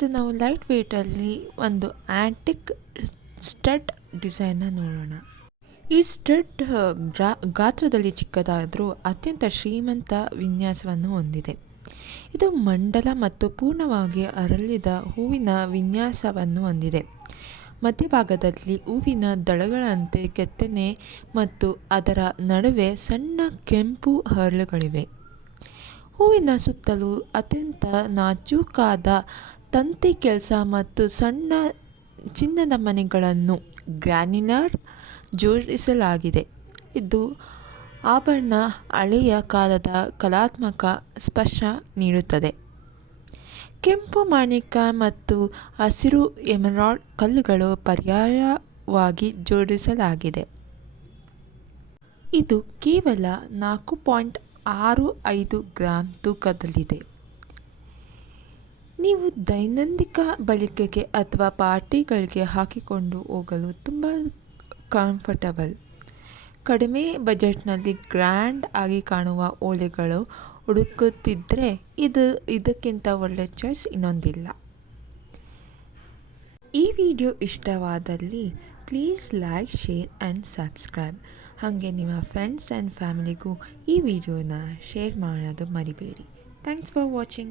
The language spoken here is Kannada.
ಇವತ್ತು ನಾವು ಲೈಟ್ ವೇಟಲ್ಲಿ ಒಂದು ಆ್ಯಂಟಿಕ್ ಸ್ಟಡ್ ಡಿಸೈನ್ನ ನೋಡೋಣ. ಈ ಸ್ಟಡ್ ಗಾತ್ರದಲ್ಲಿ ಚಿಕ್ಕದಾದರೂ ಅತ್ಯಂತ ಶ್ರೀಮಂತ ವಿನ್ಯಾಸವನ್ನು ಹೊಂದಿದೆ. ಇದು ಮಂಡಲ ಮತ್ತು ಪೂರ್ಣವಾಗಿ ಅರಳಿದ ಹೂವಿನ ವಿನ್ಯಾಸವನ್ನು ಹೊಂದಿದೆ. ಮಧ್ಯಭಾಗದಲ್ಲಿ ಹೂವಿನ ದಳಗಳಂತೆ ಕೆತ್ತನೆ ಮತ್ತು ಅದರ ನಡುವೆ ಸಣ್ಣ ಕೆಂಪು ಹರಳುಗಳಿವೆ. ಹೂವಿನ ಸುತ್ತಲೂ ಅತ್ಯಂತ ನಾಜೂಕಾದ ತಂತಿ ಕೆಲಸ ಮತ್ತು ಸಣ್ಣ ಚಿನ್ನದ ಮಣಿಗಳನ್ನು ಗ್ರ್ಯಾನ್ಯುಲರ್ ಜೋಡಿಸಲಾಗಿದೆ. ಇದು ಆಭರಣ ಹಳೆಯ ಕಾಲದ ಕಲಾತ್ಮಕ ಸ್ಪರ್ಶ ನೀಡುತ್ತದೆ. ಕೆಂಪು ಮಾಣಿಕ ಮತ್ತು ಹಸಿರು ಎಮರಾಲ್ಡ್ ಕಲ್ಲುಗಳು ಪರ್ಯಾಯವಾಗಿ ಜೋಡಿಸಲಾಗಿದೆ. ಇದು ಕೇವಲ 4.65 ಗ್ರಾಂ ತೂಕದಲ್ಲಿದೆ. ನೀವು ದೈನಂದಿನ ಬಳಕೆಗೆ ಅಥವಾ ಪಾರ್ಟಿಗಳಿಗೆ ಹಾಕಿಕೊಂಡು ಹೋಗಲು ತುಂಬ ಕಂಫರ್ಟಬಲ್. ಕಡಿಮೆ ಬಜೆಟ್ನಲ್ಲಿ ಗ್ರ್ಯಾಂಡ್ ಆಗಿ ಕಾಣುವ ಓಲೆಗಳು ಹುಡುಕುತ್ತಿದ್ದರೆ ಇದಕ್ಕಿಂತ ಒಳ್ಳೆ ಚಾಯ್ಸ್ ಇನ್ನೊಂದಿಲ್ಲ. ಈ ವಿಡಿಯೋ ಇಷ್ಟವಾದಲ್ಲಿ please like, share and subscribe. ಹಾಗೆ ನಿಮ್ಮ ಫ್ರೆಂಡ್ಸ್ ಆ್ಯಂಡ್ ಫ್ಯಾಮಿಲಿಗೂ ಈ ವಿಡಿಯೋನ ಶೇರ್ ಮಾಡೋದು ಮರಿಬೇಡಿ. Thanks for watching.